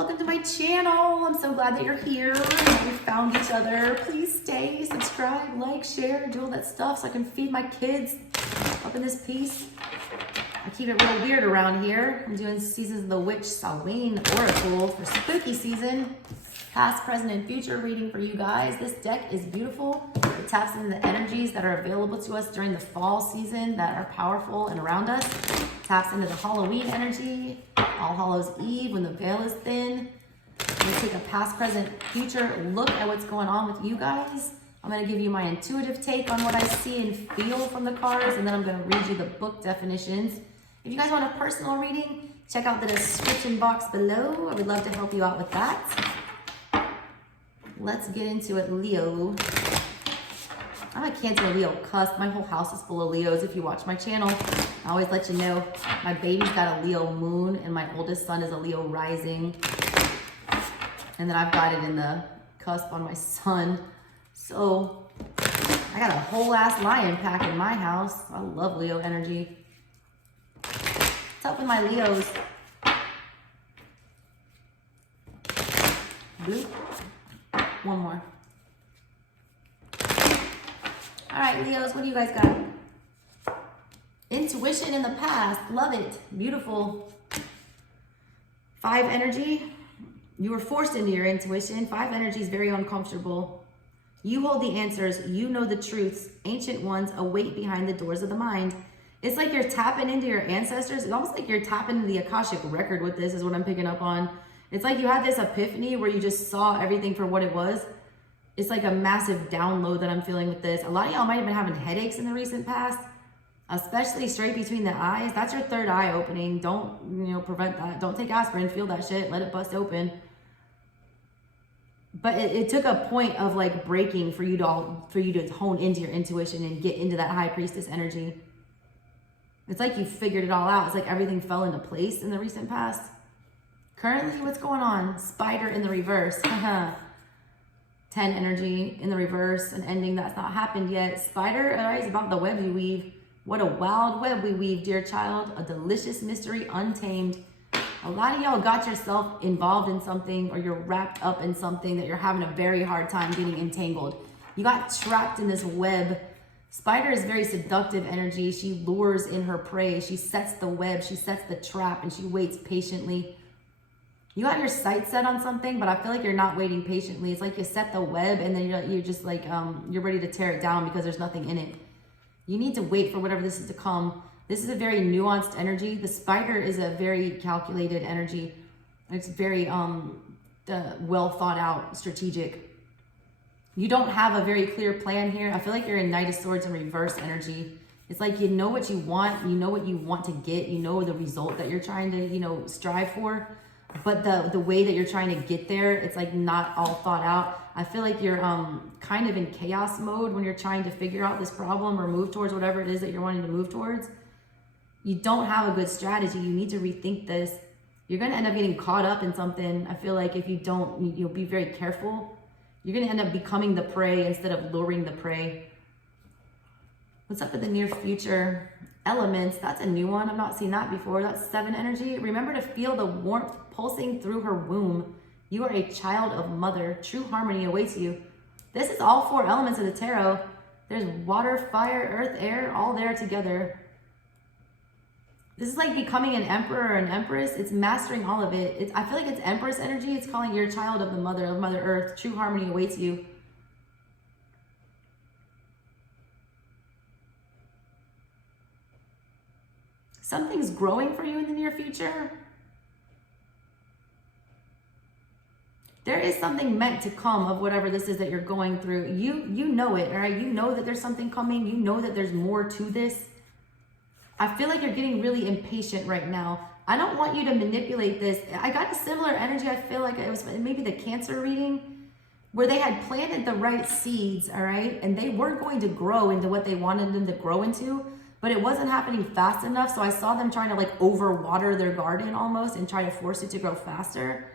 welcome to my channel. I'm so glad that you're here and that we found each other. Please stay, subscribe, like, share, do all that stuff so I can feed my kids up in this piece. I keep it real weird around here. I'm doing Seasons of the Witch Samhain Oracle for spooky season. Past, present, and future reading for you guys. This deck is beautiful. It taps into the energies that are available to us during the fall season that are powerful and around us. Taps into the Halloween energy, All Hallows Eve when the veil is thin. I'm going to take a past, present, future look at what's going on with you guys. I'm going to give you my intuitive take on what I see and feel from the cards, and then I'm going to read you the book definitions. If you guys want a personal reading, check out the description box below. I would love to help you out with that. Let's get into it, Leo. I'm a Cancer Leo cusp. My whole house is full of Leos. If you watch my channel, I always let you know my baby's got a Leo moon and my oldest son is a Leo rising. And then I've got it in the cusp on my son. So I got a whole ass lion pack in my house. I love Leo energy. What's up with my Leos? Blue. One more. All right, Leos, what do you guys got? Intuition in the past. Love it. Beautiful. 5 energy. You were forced into your intuition. 5 energy is very uncomfortable. You hold the answers. You know the truths. Ancient ones await behind the doors of the mind. It's like you're tapping into your ancestors. It's almost like you're tapping into the Akashic record with this is what I'm picking up on. It's like you had this epiphany where you just saw everything for what it was. It's like a massive download that I'm feeling with this. A lot of y'all might have been having headaches in the recent past, especially straight between the eyes. That's your third eye opening. Don't, prevent that. Don't take aspirin, feel that shit, let it bust open. But it took a point of like breaking for you to hone into your intuition and get into that high priestess energy. It's like you figured it all out. It's like everything fell into place in the recent past. Currently, what's going on? Spider in the reverse. 10 energy in the reverse, an ending that's not happened yet. Spider, all right, is about the web you weave. What a wild web we weave, dear child. A delicious mystery, untamed. A lot of y'all got yourself involved in something or you're wrapped up in something that you're having a very hard time getting entangled. You got trapped in this web. Spider is very seductive energy. She lures in her prey. She sets the web. She sets the trap and she waits patiently. You got your sights set on something, but I feel like you're not waiting patiently. It's like you set the web and then you're just like, you're ready to tear it down because there's nothing in it. You need to wait for whatever this is to come. This is a very nuanced energy. The spider is a very calculated energy. It's very well thought out, strategic. You don't have a very clear plan here. I feel like you're in Knight of Swords in reverse energy. It's like you know what you want. You know what you want to get. You know the result that you're trying to, strive for. But the way that you're trying to get there, it's like not all thought out. I feel like you're kind of in chaos mode when you're trying to figure out this problem or move towards whatever it is that you're wanting to move towards. You don't have a good strategy. You need to rethink this. You're going to end up getting caught up in something. I feel like if you don't, you'll be very careful. You're going to end up becoming the prey instead of luring the prey. What's up with the near future? Elements, that's a new one. I've not seen that before. That's 7 energy. Remember to feel the warmth pulsing through her womb. You are a child of mother. True harmony awaits you. This is all 4 elements of the tarot. There's water, fire, earth, air, all there together. This is like becoming an emperor or an empress. It's mastering all of it. I feel like it's empress energy. It's calling you a child of the mother, of Mother Earth. True harmony awaits you. Something's growing for you in the near future. There is something meant to come of whatever this is that you're going through. You know it, all right? You know that there's something coming. You know that there's more to this. I feel like you're getting really impatient right now. I don't want you to manipulate this. I got a similar energy. I feel like it was maybe the Cancer reading where they had planted the right seeds, all right? And they were going to grow into what they wanted them to grow into. But it wasn't happening fast enough, so I saw them trying to like overwater their garden almost and try to force it to grow faster.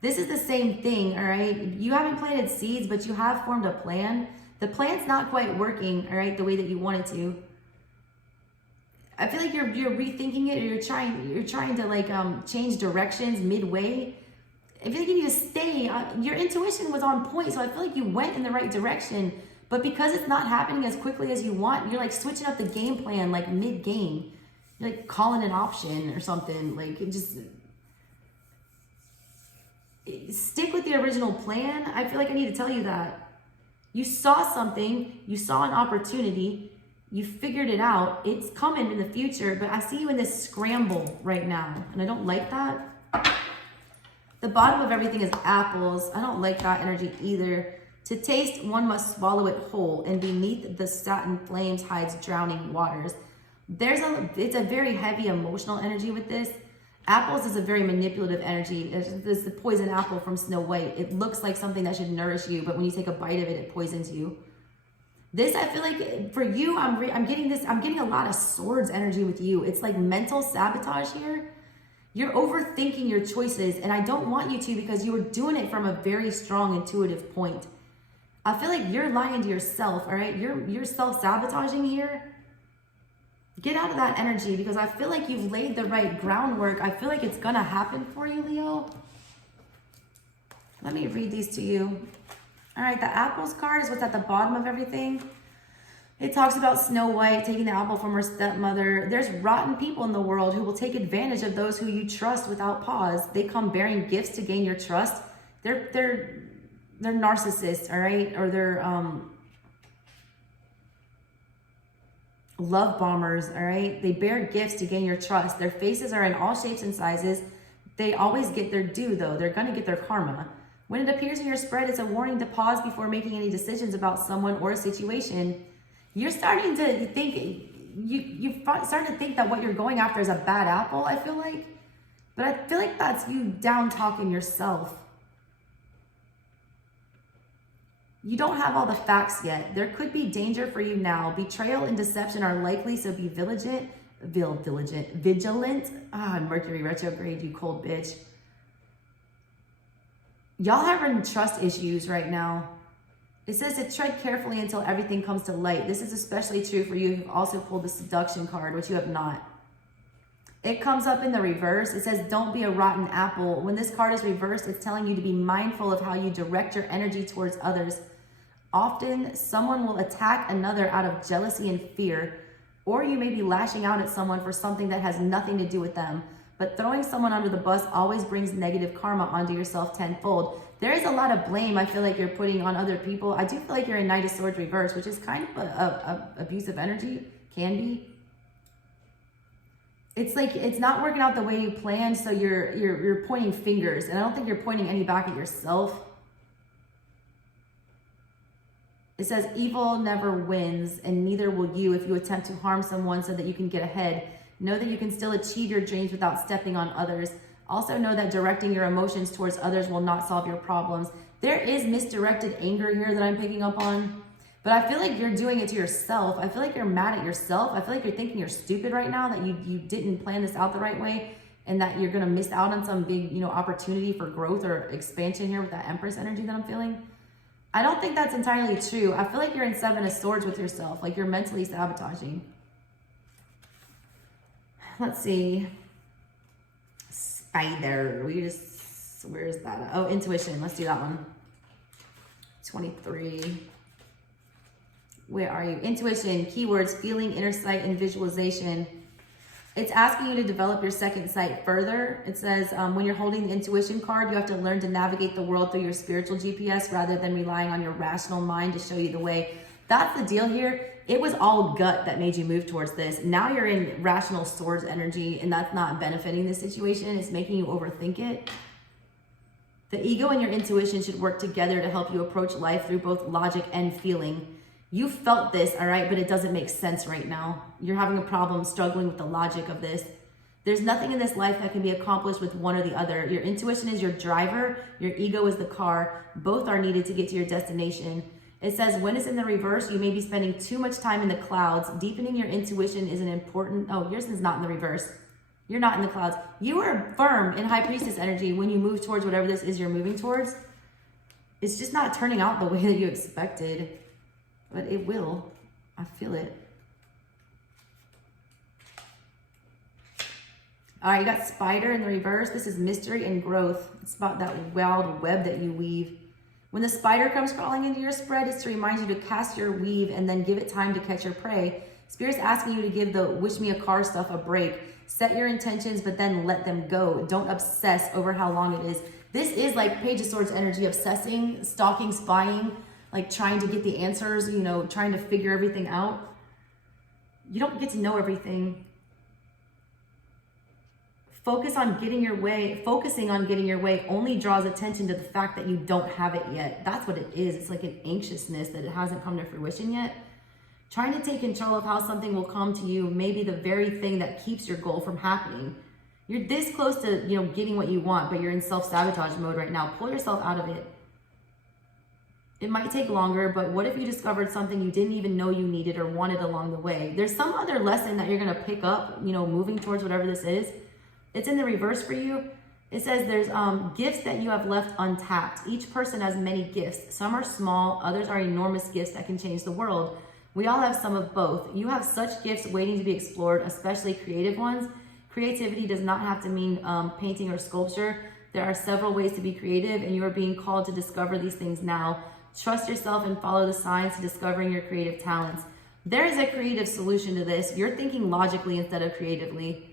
This is the same thing, all right? You haven't planted seeds, but you have formed a plan. The plan's not quite working, all right, the way that you want it to. I feel like you're rethinking it, or you're trying to like change directions midway. I feel like you need to stay. Your intuition was on point, so I feel like you went in the right direction. But because it's not happening as quickly as you want, you're like switching up the game plan like mid-game. You're like calling an option or something. Like, it just stick with the original plan. I feel like I need to tell you that. You saw something, you saw an opportunity, you figured it out. It's coming in the future, but I see you in this scramble right now, and I don't like that. The bottom of everything is apples. I don't like that energy either. To taste, one must swallow it whole, and beneath the satin flames hides drowning waters. It's a very heavy emotional energy with this. Apples is a very manipulative energy. It's the poison apple from Snow White. It looks like something that should nourish you, but when you take a bite of it, it poisons you. This, I feel like for you, I'm getting a lot of swords energy with you. It's like mental sabotage here. You're overthinking your choices, and I don't want you to, because you were doing it from a very strong intuitive point. I feel like you're lying to yourself, all right? You're self-sabotaging here. Get out of that energy, because I feel like you've laid the right groundwork. I feel like it's gonna happen for you, Leo. Let me read these to you. All right, the apples card is what's at the bottom of everything. It talks about Snow White taking the apple from her stepmother. There's rotten people in the world who will take advantage of those who you trust without pause. They come bearing gifts to gain your trust. They're narcissists, all right? Or they're love bombers, all right? They bear gifts to gain your trust. Their faces are in all shapes and sizes. They always get their due, though. They're gonna get their karma. When it appears in your spread, it's a warning to pause before making any decisions about someone or a situation. You're starting to think, you starting to think that what you're going after is a bad apple, I feel like. But I feel like that's you down talking yourself. You don't have all the facts yet. There could be danger for you now. Betrayal and deception are likely, so be vigilant. Mercury retrograde, you cold bitch. Y'all having trust issues right now. It says to tread carefully until everything comes to light. This is especially true for you who've also pulled the seduction card, which you have not. It comes up in the reverse. It says, don't be a rotten apple. When this card is reversed, it's telling you to be mindful of how you direct your energy towards others. Often, someone will attack another out of jealousy and fear, or you may be lashing out at someone for something that has nothing to do with them. But throwing someone under the bus always brings negative karma onto yourself tenfold. There is a lot of blame I feel like you're putting on other people. I do feel like you're in Knight of Swords reverse, which is kind of a abusive energy, can be. It's like it's not working out the way you planned, so you're pointing fingers, and I don't think you're pointing any back at yourself. It says evil never wins, and neither will you if you attempt to harm someone so that you can get ahead. Know that you can still achieve your dreams without stepping on others. Also know that directing your emotions towards others will not solve your problems. There is misdirected anger here that I'm picking up on, but I feel like you're doing it to yourself. I feel like you're mad at yourself. I feel like you're thinking you're stupid right now, that you didn't plan this out the right way, and that you're gonna miss out on some big, opportunity for growth or expansion here with that Empress energy that I'm feeling. I don't think that's entirely true. I feel like you're in Seven of Swords with yourself, like you're mentally sabotaging. Let's see. Spider. Where is that? Oh, intuition. Let's do that one. 23. Where are you? Intuition, keywords, feeling, inner sight, and visualization. It's asking you to develop your second sight further. It says when you're holding the intuition card, you have to learn to navigate the world through your spiritual GPS rather than relying on your rational mind to show you the way. That's the deal here. It was all gut that made you move towards this. Now you're in rational swords energy, and that's not benefiting the situation. It's making you overthink it. The ego and your intuition should work together to help you approach life through both logic and feeling. You felt this, all right, but it doesn't make sense right now. You're having a problem struggling with the logic of this. There's nothing in this life that can be accomplished with one or the other. Your intuition is your driver. Your ego is the car. Both are needed to get to your destination. It says when it's in the reverse, you may be spending too much time in the clouds. Deepening your intuition is an important... Oh, yours is not in the reverse. You're not in the clouds. You are firm in High Priestess energy when you move towards whatever this is you're moving towards. It's just not turning out the way that you expected. But it will. I feel it. All right, you got spider in the reverse. This is mystery and growth. It's about that wild web that you weave. When the spider comes crawling into your spread, it's to remind you to cast your weave and then give it time to catch your prey. Spirit's asking you to give the wish me a car stuff a break. Set your intentions, but then let them go. Don't obsess over how long it is. This is like Page of Swords energy, obsessing, stalking, spying, like trying to get the answers, you know, trying to figure everything out. You don't get to know everything. Focusing on getting your way only draws attention to the fact that you don't have it yet. That's what it is. It's like an anxiousness that it hasn't come to fruition yet. Trying to take control of how something will come to you may be the very thing that keeps your goal from happening. You're this close to, you know, getting what you want, but you're in self-sabotage mode right now. Pull yourself out of it. It might take longer, but what if you discovered something you didn't even know you needed or wanted along the way? There's some other lesson that you're going to pick up, you know, moving towards whatever this is. It's in the reverse for you. It says there's gifts that you have left untapped. Each person has many gifts. Some are small, others are enormous gifts that can change the world. We all have some of both. You have such gifts waiting to be explored, especially creative ones. Creativity does not have to mean painting or sculpture. There are several ways to be creative, and you are being called to discover these things now. Trust yourself and follow the signs to discovering your creative talents. There is a creative solution to this. You're thinking logically instead of creatively.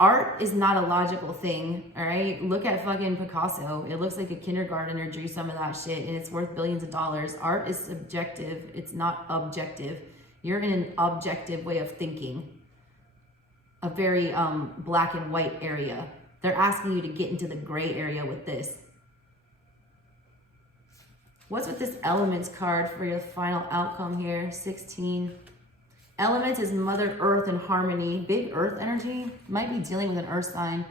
Art is not a logical thing, all right? Look at fucking Picasso. It looks like a kindergartner drew some of that shit, and it's worth billions of dollars. Art is subjective. It's not objective. You're in an objective way of thinking, a very black and white area. They're asking you to get into the gray area with this. What's with this elements card for your final outcome here? 16. Elements is Mother Earth and harmony. Big earth energy. Might be dealing with an earth sign.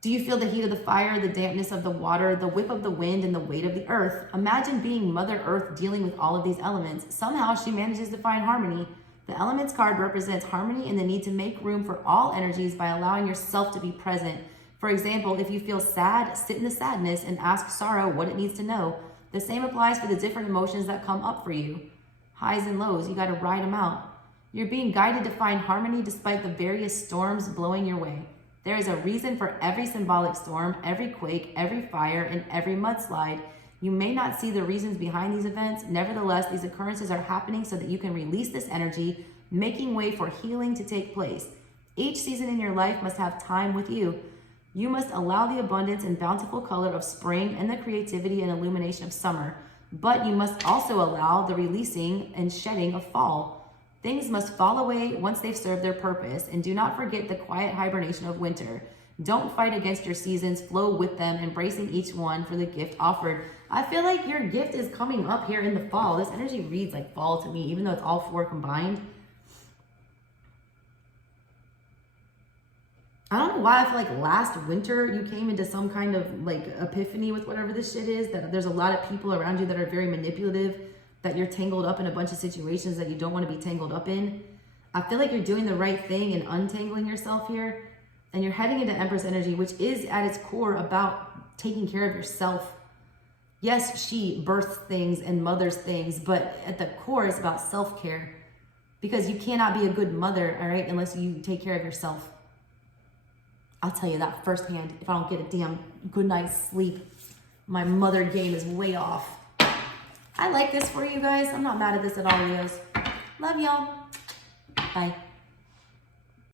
Do you feel the heat of the fire, the dampness of the water, the whip of the wind, and the weight of the earth? Imagine being Mother Earth dealing with all of these elements. Somehow she manages to find harmony. The elements card represents harmony and the need to make room for all energies by allowing yourself to be present. For example, if you feel sad, sit in the sadness and ask sorrow what it needs to know. The same applies for the different emotions that come up for you. Highs and lows, you got to ride them out. You're being guided to find harmony despite the various storms blowing your way. There is a reason for every symbolic storm, every quake, every fire, and every mudslide. You may not see the reasons behind these events. Nevertheless, these occurrences are happening so that you can release this energy, making way for healing to take place. Each season in your life must have time with you. You must allow the abundance and bountiful color of spring and the creativity and illumination of summer. But you must also allow the releasing and shedding of fall. Things must fall away once they've served their purpose, and do not forget the quiet hibernation of winter. Don't fight against your seasons, flow with them, embracing each one for the gift offered. I feel like your gift is coming up here in the fall. This energy reads like fall to me, even though it's all four combined. I don't know why I feel like last winter you came into some kind of like epiphany with whatever this shit is, that there's a lot of people around you that are very manipulative, that you're tangled up in a bunch of situations that you don't want to be tangled up in. I feel like you're doing the right thing and untangling yourself here, and you're heading into Empress energy, which is at its core about taking care of yourself. Yes, she births things and mothers things, but at the core it's about self-care, because you cannot be a good mother, all right, unless you take care of yourself. I'll tell you that firsthand. If I don't get a damn good night's sleep, my mother game is way off. I like this for you guys. I'm not mad at this at all, Leos. Love y'all. Bye.